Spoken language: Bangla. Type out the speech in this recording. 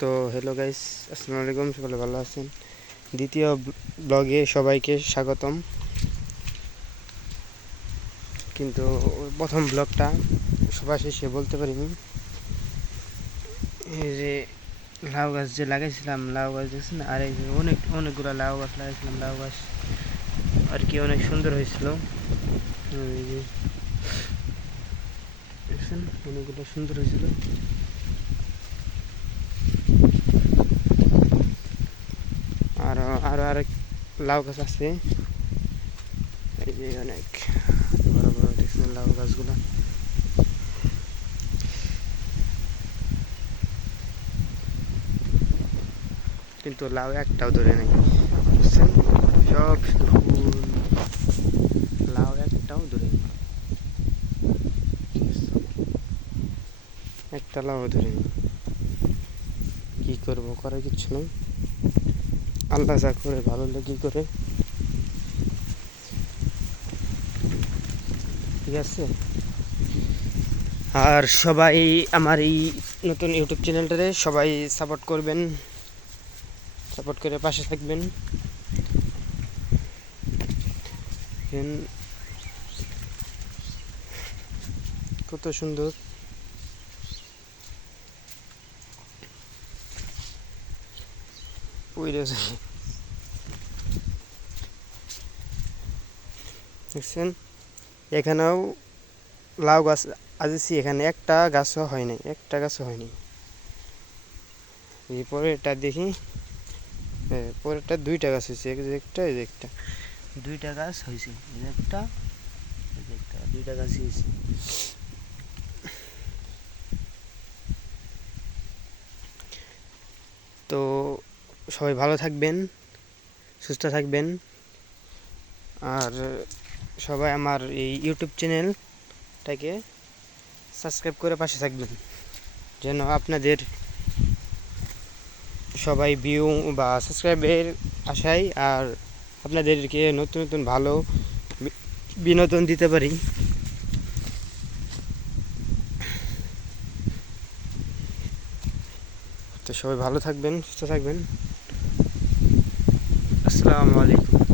তো হ্যালো গাইস, আসসালামু আলাইকুম। সকলে ভালো আছেন? দ্বিতীয় ব্লগে সবাইকে স্বাগতম। কিন্তু প্রথম ব্লগটা সবার শেষে বলতে পারিনি। এই যে লাউ গাছ যে লাগাইছিলাম, লাউ গাছ দেখছেন, আর এই যে অনেকগুলো লাউ গাছ লাগাইছিলাম। লাউ গাছ আর কি অনেক সুন্দর হয়েছিল। এই যে দেখছেন, অনেকগুলো সুন্দর হয়েছিল। আরো আরেক লাউ গাছ আছে, এই যে অনেক বড় বড় দেখছেন লাউ গাছগুলো। কিন্তু লাউ একটাও ধরে নেই, বুঝছেন? সব শুধু ফুল, লাউ একটাও ধরে নেই, একটা লাউ ধরে নেই। কি করবো, করার কিছু নেই। আল্লাহ যা করে ভালো লাগে করে, ঠিক আছে। আর সবাই আমার এই নতুন ইউটিউব চ্যানেলটারে সবাই সাপোর্ট করবেন, সাপোর্ট করে পাশে থাকবেন। কত সুন্দর দেখছেন, এখানেও লাউ গাছ আজিছি, এখানে একটা গাছও হয় নাই, একটা গাছও হয়নি। এই পরেরটা দেখি, পরেরটা দুইটা গাছ হয়েছে, একটা এই যে একটা, দুইটা গাছ হয়েছে, একটা দুইটা গাছ হয়েছে। তো সবাই ভালো থাকবেন, সুস্থ থাকবেন। আর সবাই আমার এই ইউটিউব চ্যানেলটাকে সাবস্ক্রাইব করে পাশে থাকবেন, যেন আপনাদের সবাই ভিউ বা সাবস্ক্রাইবের আশায় আর আপনাদেরকে নতুন নতুন ভালো বিনোদন দিতে পারি। তো সবাই ভালো থাকবেন, সুস্থ থাকবেন। আসসালামু আলাইকুম।